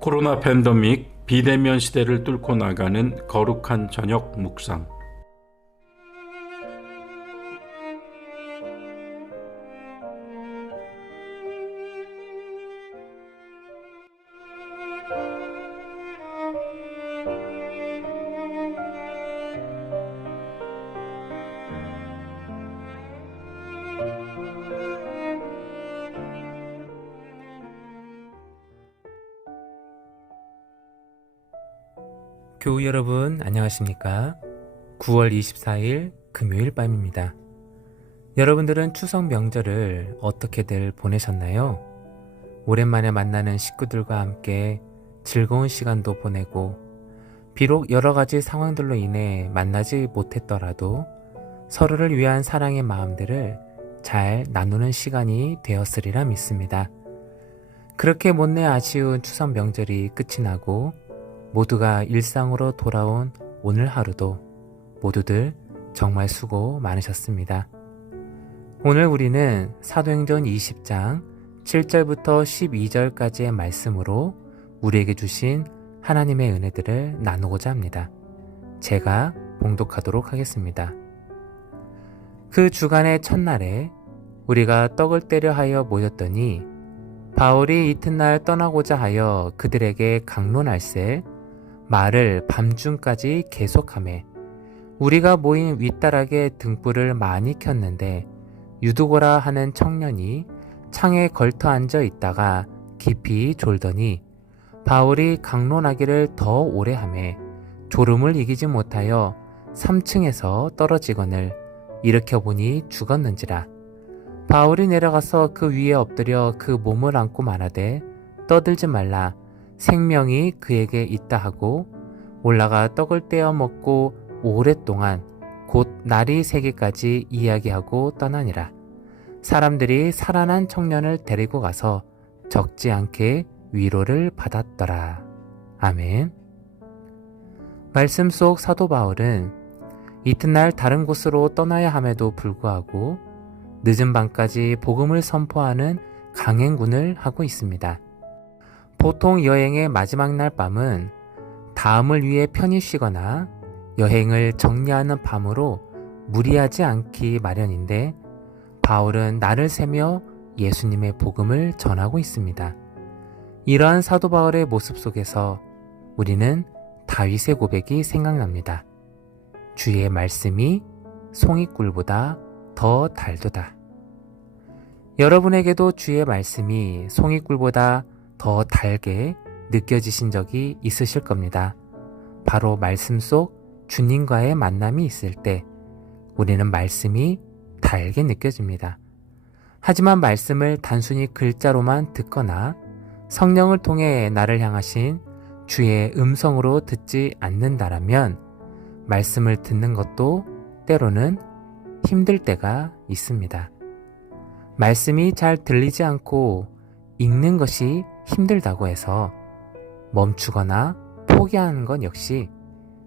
코로나 팬데믹 비대면 시대를 뚫고 나가는 거룩한 저녁 묵상. 교우 여러분 안녕하십니까? 9월 24일 금요일 밤입니다. 여러분들은 추석 명절을 어떻게들 보내셨나요? 오랜만에 만나는 식구들과 함께 즐거운 시간도 보내고 비록 여러 가지 상황들로 인해 만나지 못했더라도 서로를 위한 사랑의 마음들을 잘 나누는 시간이 되었으리라 믿습니다. 그렇게 못내 아쉬운 추석 명절이 끝이 나고 모두가 일상으로 돌아온 오늘 하루도 모두들 정말 수고 많으셨습니다. 오늘 우리는 사도행전 20장 7절부터 12절까지의 말씀으로 우리에게 주신 하나님의 은혜들을 나누고자 합니다. 제가 봉독하도록 하겠습니다. 그 주간의 첫날에 우리가 떡을 떼려 하여 모였더니 바울이 이튿날 떠나고자 하여 그들에게 강론할세 말을 밤중까지 계속하매 우리가 모인 윗다락에 등불을 많이 켰는데 유두고라 하는 청년이 창에 걸터 앉아 있다가 깊이 졸더니 바울이 강론하기를 더 오래 하매 졸음을 이기지 못하여 3층에서 떨어지거늘 일으켜보니 죽었는지라. 바울이 내려가서 그 위에 엎드려 그 몸을 안고 말하되 떠들지 말라 생명이 그에게 있다 하고 올라가 떡을 떼어 먹고 오랫동안 곧 날이 새기까지 이야기하고 떠나니라. 사람들이 살아난 청년을 데리고 가서 적지 않게 위로를 받았더라. 아멘. 말씀 속 사도 바울은 이튿날 다른 곳으로 떠나야 함에도 불구하고 늦은 밤까지 복음을 선포하는 강행군을 하고 있습니다. 보통 여행의 마지막 날 밤은 다음을 위해 편히 쉬거나 여행을 정리하는 밤으로 무리하지 않기 마련인데 바울은 날을 새며 예수님의 복음을 전하고 있습니다. 이러한 사도 바울의 모습 속에서 우리는 다윗의 고백이 생각납니다. 주의 말씀이 송이꿀보다 더 달도다. 여러분에게도 주의 말씀이 송이꿀보다 더 달게 느껴지신 적이 있으실 겁니다. 바로 말씀 속 주님과의 만남이 있을 때 우리는 말씀이 달게 느껴집니다. 하지만 말씀을 단순히 글자로만 듣거나 성령을 통해 나를 향하신 주의 음성으로 듣지 않는다라면 말씀을 듣는 것도 때로는 힘들 때가 있습니다. 말씀이 잘 들리지 않고 읽는 것이 힘들다고 해서 멈추거나 포기하는 건 역시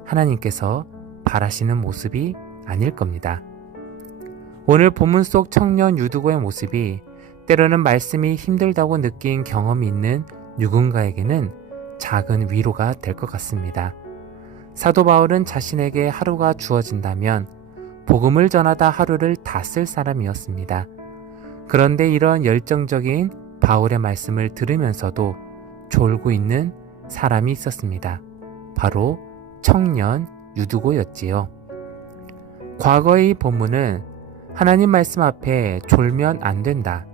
하나님께서 바라시는 모습이 아닐 겁니다. 오늘 본문 속 청년 유두고의 모습이 때로는 말씀이 힘들다고 느낀 경험이 있는 누군가에게는 작은 위로가 될 것 같습니다. 사도 바울은 자신에게 하루가 주어진다면 복음을 전하다 하루를 다 쓸 사람이었습니다. 그런데 이런 열정적인 바울의 말씀을 들으면서도 졸고 있는 사람이 있었습니다. 바로 청년 유두고였지요. 과거의 본문은 하나님 말씀 앞에 졸면 안 된다.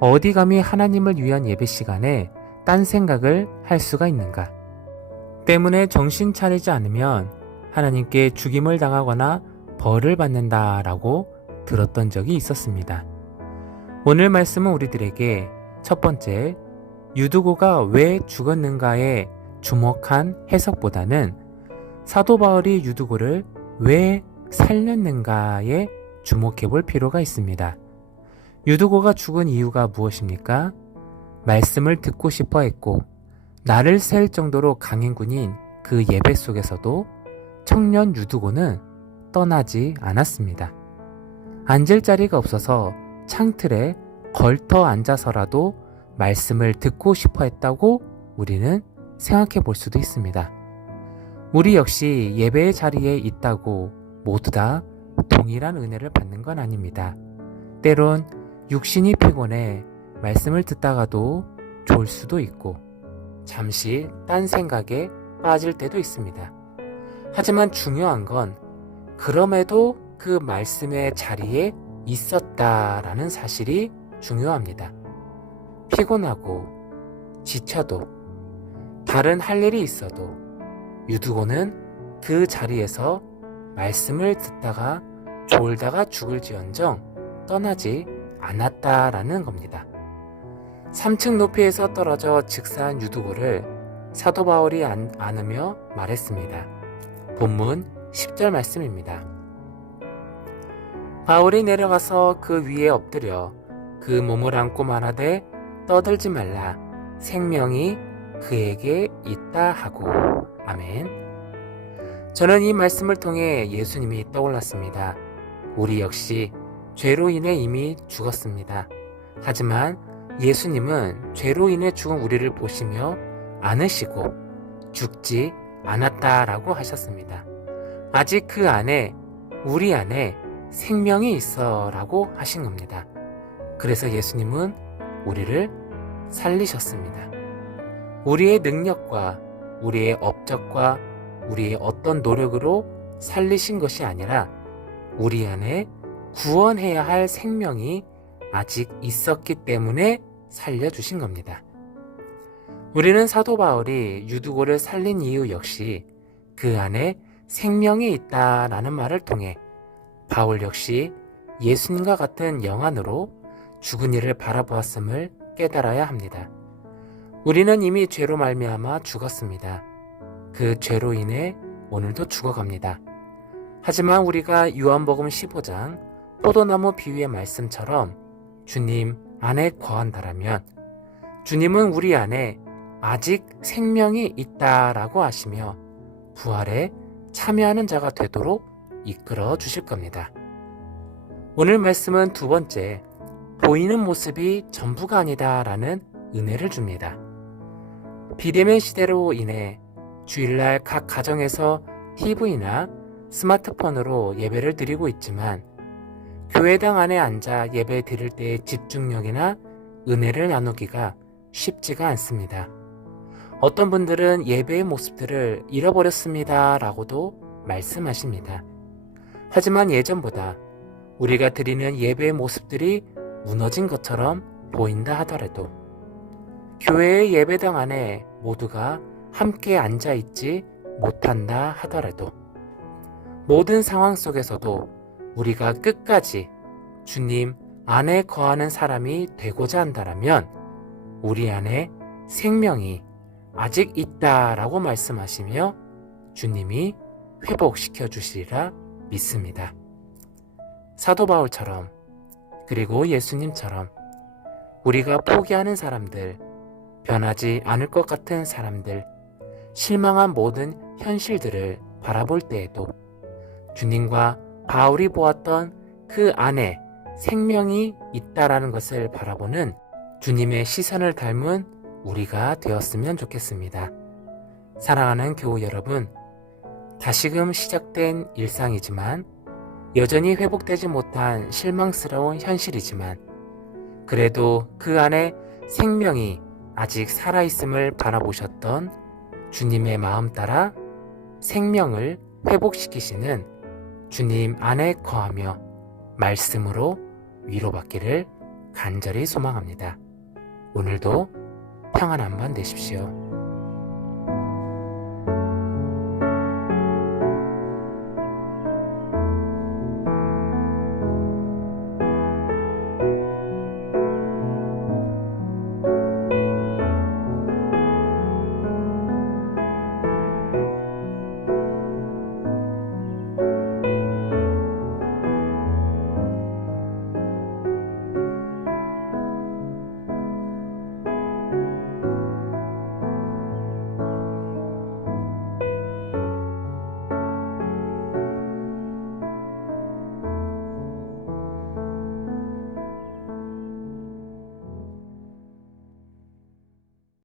어디 감히 하나님을 위한 예배 시간에 딴 생각을 할 수가 있는가? 때문에 정신 차리지 않으면 하나님께 죽임을 당하거나 벌을 받는다라고 들었던 적이 있었습니다. 오늘 말씀은 우리들에게 첫 번째, 유두고가 왜 죽었는가에 주목한 해석보다는 사도 바울이 유두고를 왜 살렸는가에 주목해 볼 필요가 있습니다. 유두고가 죽은 이유가 무엇입니까? 말씀을 듣고 싶어 했고 나를 셀 정도로 강행군인 그 예배 속에서도 청년 유두고는 떠나지 않았습니다. 앉을 자리가 없어서 창틀에 걸터 앉아서라도 말씀을 듣고 싶어 했다고 우리는 생각해 볼 수도 있습니다. 우리 역시 예배의 자리에 있다고 모두 다 동일한 은혜를 받는 건 아닙니다. 때론 육신이 피곤해 말씀을 듣다가도 졸 수도 있고 잠시 딴 생각에 빠질 때도 있습니다. 하지만 중요한 건 그럼에도 그 말씀의 자리에 있었다라는 사실이 중요합니다. 피곤하고 지쳐도 다른 할 일이 있어도 유두고는 그 자리에서 말씀을 듣다가 졸다가 죽을지언정 떠나지 않았다라는 겁니다. 3층 높이에서 떨어져 즉사한 유두고를 사도 바울이 안으며 말했습니다. 본문 10절 말씀입니다. 바울이 내려가서 그 위에 엎드려 그 몸을 안고 말하되 떠들지 말라 생명이 그에게 있다 하고. 아멘. 저는 이 말씀을 통해 예수님이 떠올랐습니다. 우리 역시 죄로 인해 이미 죽었습니다. 하지만 예수님은 죄로 인해 죽은 우리를 보시며 안으시고 죽지 않았다라고 하셨습니다. 아직 그 안에 우리 안에 생명이 있어 라고 하신 겁니다. 그래서 예수님은 우리를 살리셨습니다. 우리의 능력과 우리의 업적과 우리의 어떤 노력으로 살리신 것이 아니라 우리 안에 구원해야 할 생명이 아직 있었기 때문에 살려주신 겁니다. 우리는 사도 바울이 유두고를 살린 이유 역시 그 안에 생명이 있다라는 말을 통해 바울 역시 예수님과 같은 영안으로 죽은 이를 바라보았음을 깨달아야 합니다. 우리는 이미 죄로 말미암아 죽었습니다. 그 죄로 인해 오늘도 죽어갑니다. 하지만 우리가 요한복음 15장 포도나무 비유의 말씀처럼 주님 안에 거한다라면 주님은 우리 안에 아직 생명이 있다라고 하시며 부활에 참여하는 자가 되도록 이끌어 주실 겁니다. 오늘 말씀은 두 번째, 보이는 모습이 전부가 아니다라는 은혜를 줍니다. 비대면 시대로 인해 주일날 각 가정에서 TV나 스마트폰으로 예배를 드리고 있지만 교회당 안에 앉아 예배 드릴 때의 집중력이나 은혜를 나누기가 쉽지가 않습니다. 어떤 분들은 예배의 모습들을 잃어버렸습니다 라고도 말씀하십니다. 하지만 예전보다 우리가 드리는 예배의 모습들이 무너진 것처럼 보인다 하더라도 교회의 예배당 안에 모두가 함께 앉아있지 못한다 하더라도 모든 상황 속에서도 우리가 끝까지 주님 안에 거하는 사람이 되고자 한다면 우리 안에 생명이 아직 있다라고 말씀하시며 주님이 회복시켜 주시리라 믿습니다. 사도 바울처럼 그리고 예수님처럼 우리가 포기하는 사람들, 변하지 않을 것 같은 사람들, 실망한 모든 현실들을 바라볼 때에도 주님과 바울이 보았던 그 안에 생명이 있다라는 것을 바라보는 주님의 시선을 닮은 우리가 되었으면 좋겠습니다. 사랑하는 교우 여러분, 다시금 시작된 일상이지만 여전히 회복되지 못한 실망스러운 현실이지만 그래도 그 안에 생명이 아직 살아있음을 바라보셨던 주님의 마음 따라 생명을 회복시키시는 주님 안에 거하며 말씀으로 위로받기를 간절히 소망합니다. 오늘도 평안한 밤 되십시오.